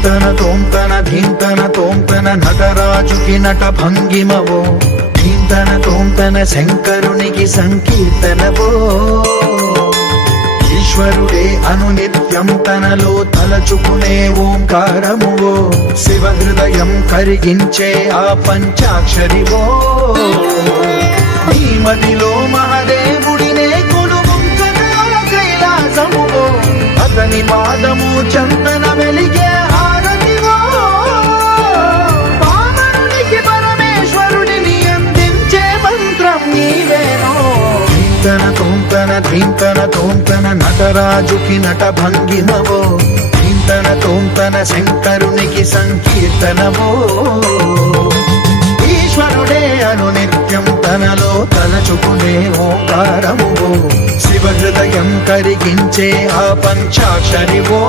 ధీంతన తోంతన ధింతన తోంతన నటరాజుకి నట భంగిమవో. ధీంతన తోంతన శంకరునికి సంకీర్తనవో. ఈశ్వరుడే అనునిత్యం తనలో తలచుకునే ఓంకారమువో. శివ హృదయం కరిగించే ఆ పంచాక్షరివో. నీ ధీంతన తోంతన ధీంతన తోంతన నటరాజుకి నట భంగిమవో. ధీంతన తోంతన శంకరునికి సంకీర్తనవో ఈశ్వరుడే అను నిత్యం తనలో తలచుకునే ఓంకారమువో శివ హృదయం కరిగించే ఆ పంచాక్షరివో.